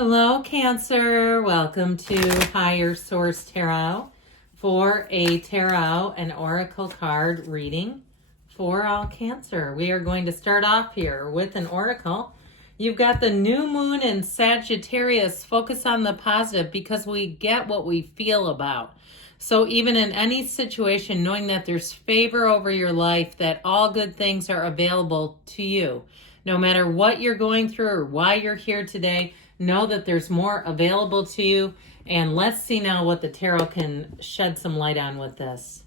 Hello, Cancer. Welcome to Higher Source Tarot for a tarot and oracle card reading for all Cancer. We are going to start off here with an oracle. You've got the new moon in Sagittarius. Focus on the positive because we get what we feel about. So even in any situation, knowing that there's favor over your life, that all good things are available to you. No matter what you're going through or why you're here today, know that there's more available to you. And let's see now what the tarot can shed some light on with this.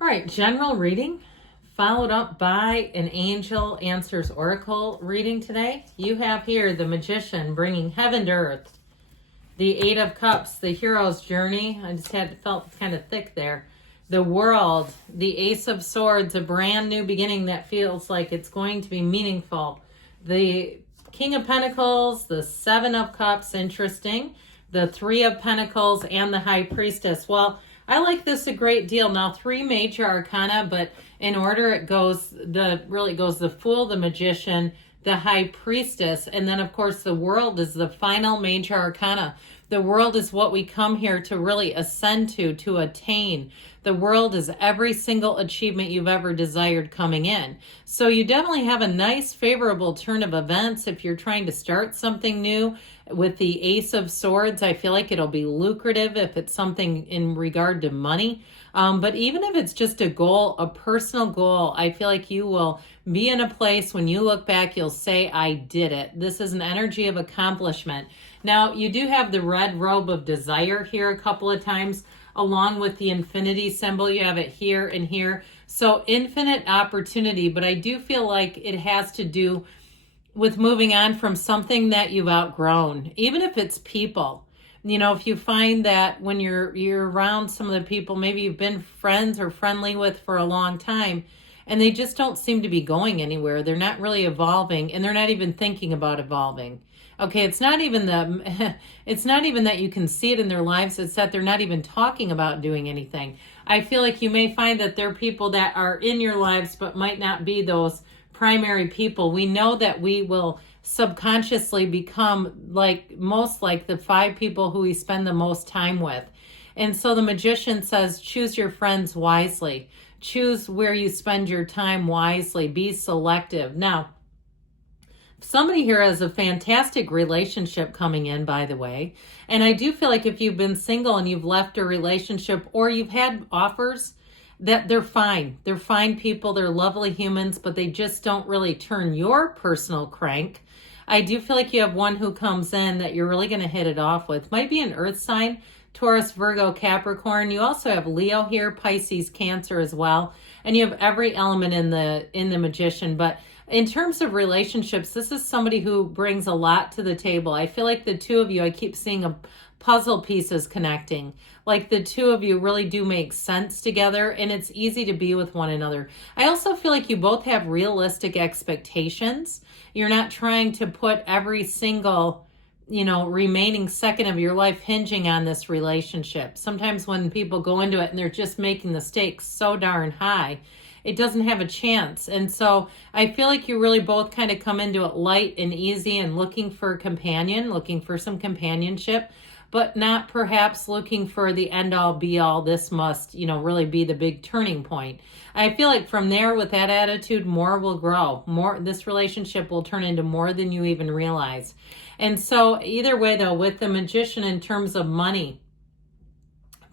All right, general reading, followed up by an angel answers oracle reading today. You have here the Magician bringing heaven to earth. The Eight of Cups, the hero's journey. I just felt kind of thick there. The World, the Ace of Swords, a brand new beginning that feels like it's going to be meaningful. The King of Pentacles, the Seven of Cups, interesting. The Three of Pentacles and the High Priestess. Well, I like this a great deal. Now, three major arcana, but in order it goes the Fool, the Magician, the High Priestess, and then of course the World is the final major arcana. The World is what we come here to really ascend to attain. The World is every single achievement you've ever desired coming in. So you definitely have a nice favorable turn of events if you're trying to start something new. With the Ace of Swords, I feel like it'll be lucrative if it's something in regard to money. But even if it's just a goal, a personal goal, I feel like you will be in a place when you look back, you'll say, I did it. This is an energy of accomplishment. Now, you do have the red robe of desire here a couple of times, along with the infinity symbol. You have it here and here. So infinite opportunity, but I do feel like it has to do with moving on from something that you've outgrown, even if it's people. You know, if you find that when you're around some of the people maybe you've been friends or friendly with for a long time, and they just don't seem to be going anywhere. They're not really evolving, and they're not even thinking about evolving. Okay, it's not even that you can see it in their lives, it's that they're not even talking about doing anything. I feel like you may find that there are people that are in your lives but might not be those primary people. We know that we will subconsciously become like the five people who we spend the most time with. And so the Magician says, choose your friends wisely. Choose where you spend your time wisely. Be selective. Now, somebody here has a fantastic relationship coming in, by the way. And I do feel like if you've been single and you've left a relationship or you've had offers, that they're fine. They're fine people. They're lovely humans, but they just don't really turn your personal crank. I do feel like you have one who comes in that you're really going to hit it off with. Might be an earth sign, Taurus, Virgo, Capricorn. You also have Leo here, Pisces, Cancer as well. And you have every element in the Magician. But in terms of relationships, this is somebody who brings a lot to the table. I feel like the two of you, I keep seeing a puzzle pieces connecting. Like the two of you really do make sense together, and it's easy to be with one another. I also feel like you both have realistic expectations. You're not trying to put every single, remaining second of your life hinging on this relationship. Sometimes when people go into it and they're just making the stakes so darn high, it doesn't have a chance. And so I feel like you really both kind of come into it light and easy and looking for a companion, looking for some companionship, but not perhaps looking for the end all be all. This must, really be the big turning point. I feel like from there, with that attitude, more will grow. This relationship will turn into more than you even realize. And so either way, though, with the Magician in terms of money,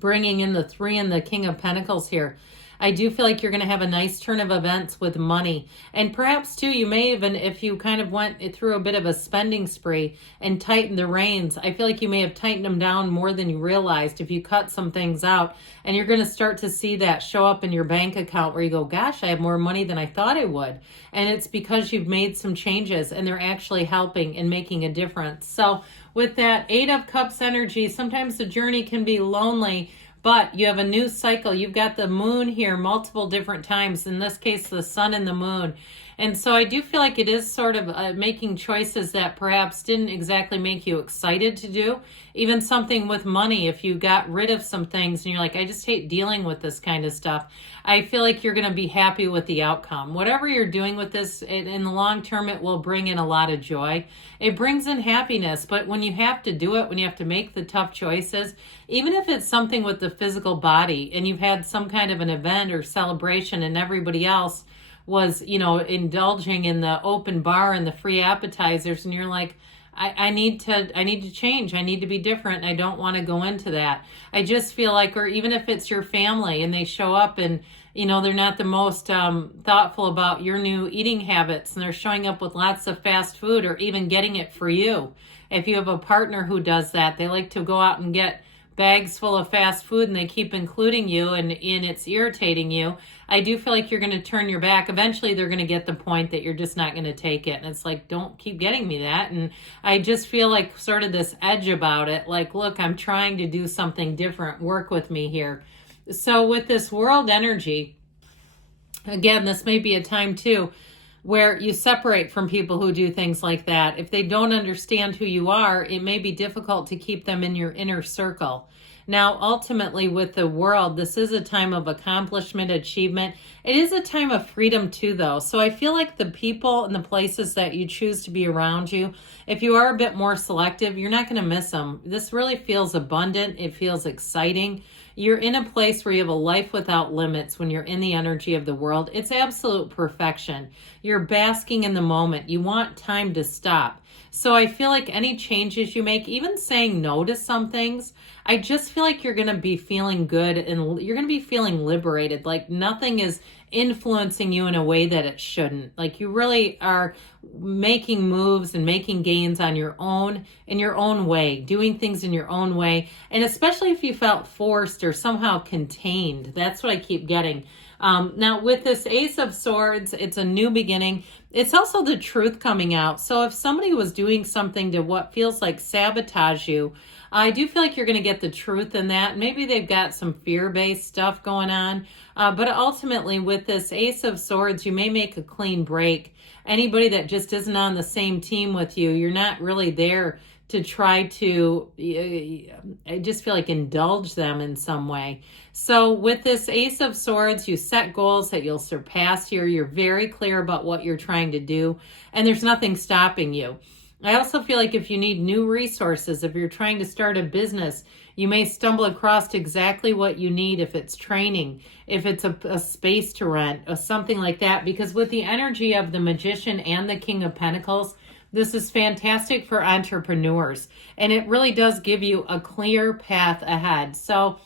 bringing in the Three and the King of Pentacles here, I do feel like you're going to have a nice turn of events with money. And perhaps, too, you may even, if you kind of went through a bit of a spending spree and tightened the reins, I feel like you may have tightened them down more than you realized if you cut some things out. And you're going to start to see that show up in your bank account where you go, gosh, I have more money than I thought I would. And it's because you've made some changes and they're actually helping and making a difference. So with that Eight of Cups energy, sometimes the journey can be lonely, but you have a new cycle. You've got the moon here multiple different times, in this case, the sun and the moon. And so I do feel like it is sort of making choices that perhaps didn't exactly make you excited to do. Even something with money, if you got rid of some things and you're like, I just hate dealing with this kind of stuff, I feel like you're going to be happy with the outcome. Whatever you're doing with this, in the long term, it will bring in a lot of joy. It brings in happiness, but when you have to do it, when you have to make the tough choices, even if it's something with the physical body and you've had some kind of an event or celebration and everybody else was, indulging in the open bar and the free appetizers, and you're like, I need to change. I need to be different. I don't want to go into that. I just feel like, or even if it's your family and they show up and, they're not the most thoughtful about your new eating habits and they're showing up with lots of fast food or even getting it for you. If you have a partner who does that, they like to go out and get bags full of fast food and they keep including you and it's irritating you. I do feel like you're going to turn your back. Eventually they're going to get the point that you're just not going to take it. And it's like, don't keep getting me that. And I just feel like sort of this edge about it. Like, look, I'm trying to do something different. Work with me here. So with this world energy, again, this may be a time too where you separate from people who do things like that. If they don't understand who you are, it may be difficult to keep them in your inner circle. Now, ultimately, with the world, this is a time of accomplishment, achievement. It is a time of freedom too, though. So I feel like the people and the places that you choose to be around you, if you are a bit more selective, you're not going to miss them. This really feels abundant. It feels exciting. You're in a place where you have a life without limits when you're in the energy of the world. It's absolute perfection. You're basking in the moment. You want time to stop. So I feel like any changes you make, even saying no to some things, I just feel like you're going to be feeling good and you're going to be feeling liberated. Like nothing is influencing you in a way that it shouldn't. Like you really are making moves and making gains on your own, in your own way, doing things in your own way. And especially if you felt forced or somehow contained, that's what I keep getting. Now with this Ace of Swords, it's a new beginning. It's also the truth coming out. So if somebody was doing something to what feels like sabotage you, I do feel like you're going to get the truth in that. Maybe they've got some fear-based stuff going on. But ultimately with this Ace of Swords, you may make a clean break. Anybody that just isn't on the same team with you, you're not really there to try to, I just feel like indulge them in some way. So with this Ace of Swords, you set goals that you'll surpass here. You're very clear about what you're trying to do, and there's nothing stopping you. I also feel like if you need new resources, if you're trying to start a business, you may stumble across exactly what you need, if it's training, if it's a space to rent, or something like that. Because with the energy of the Magician and the King of Pentacles, this is fantastic for entrepreneurs, and it really does give you a clear path ahead. So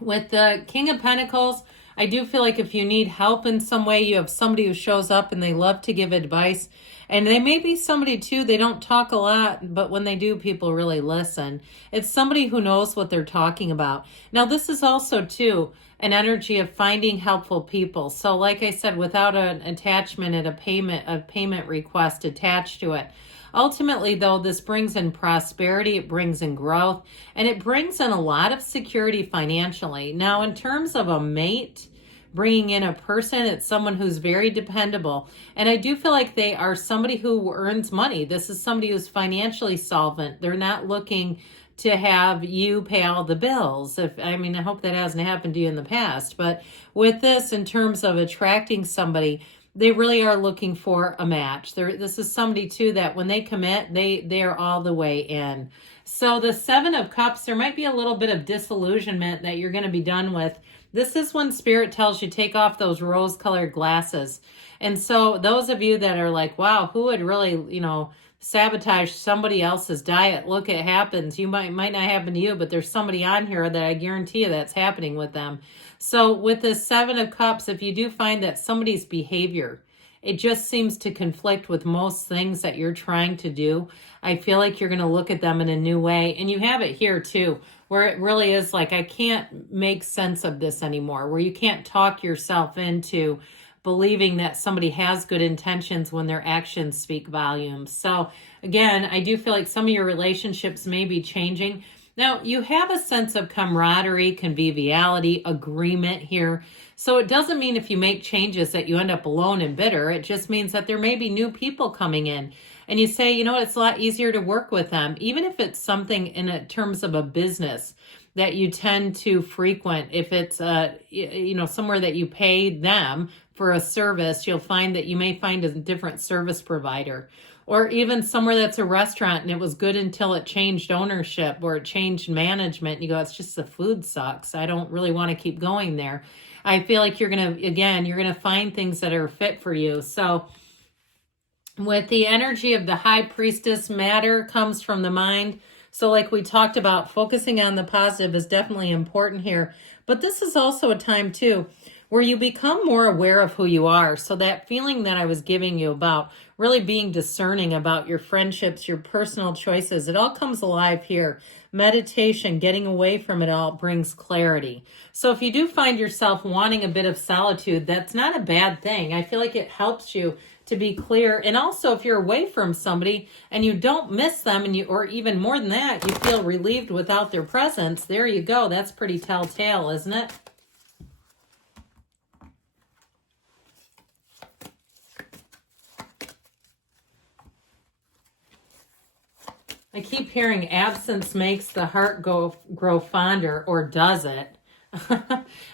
with the King of Pentacles, I do feel like if you need help in some way, you have somebody who shows up and they love to give advice. And they may be somebody too, they don't talk a lot, but when they do, people really listen. It's somebody who knows what they're talking about. Now, this is also too an energy of finding helpful people. So like I said, without an attachment and a payment request attached to it. Ultimately, though, this brings in prosperity, it brings in growth, and it brings in a lot of security financially. Now, in terms of a mate, bringing in a person, it's someone who's very dependable. And I do feel like they are somebody who earns money. This is somebody who's financially solvent. They're not looking to have you pay all the bills. I hope that hasn't happened to you in the past. But with this, in terms of attracting somebody, they really are looking for a match. This is somebody too that when they commit, they're all the way in. So the Seven of Cups, there might be a little bit of disillusionment that you're going to be done with. This is when Spirit tells you take off those rose-colored glasses. And so those of you that are like, wow, who would really, sabotage somebody else's diet? Look, it happens. You might not happen to you, but there's somebody on here that I guarantee you that's happening with them. So with the Seven of Cups, if you do find that somebody's behavior, it just seems to conflict with most things that you're trying to do, I feel like you're going to look at them in a new way. And you have it here too, where it really is like, I can't make sense of this anymore, where you can't talk yourself into believing that somebody has good intentions when their actions speak volumes. So again, I do feel like some of your relationships may be changing. Now, you have a sense of camaraderie, conviviality, agreement here. So it doesn't mean if you make changes that you end up alone and bitter. It just means that there may be new people coming in. And you say, you know, it's a lot easier to work with them, even if it's something terms of a business that you tend to frequent. If it's somewhere that you pay them for a service, you'll find that you may find a different service provider. Or even somewhere that's a restaurant and it was good until it changed ownership or it changed management. You go, it's just the food sucks. I don't really want to keep going there. I feel like you're going to find things that are fit for you. So with the energy of the high priestess, matter comes from the mind. So like we talked about, focusing on the positive is definitely important here. But this is also a time too where you become more aware of who you are. So that feeling that I was giving you about really being discerning about your friendships, your personal choices, it all comes alive here. Meditation, getting away from it all brings clarity. So if you do find yourself wanting a bit of solitude, that's not a bad thing. I feel like it helps you to be clear. And also if you're away from somebody and you don't miss them, or even more than that, you feel relieved without their presence, there you go. That's pretty telltale, isn't it? I keep hearing absence makes the heart grow fonder, or does it?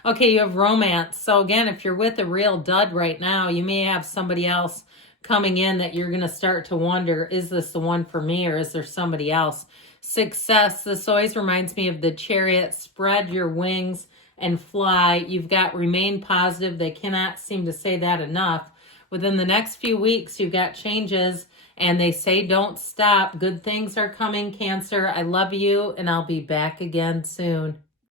Okay, you have romance. So again, if you're with a real dud right now, you may have somebody else coming in that you're going to start to wonder, is this the one for me or is there somebody else? Success. This always reminds me of the Chariot. Spread your wings and fly. You've got remain positive. They cannot seem to say that enough. Within the next few weeks, you've got changes. And they say, don't stop. Good things are coming, Cancer. I love you, and I'll be back again soon.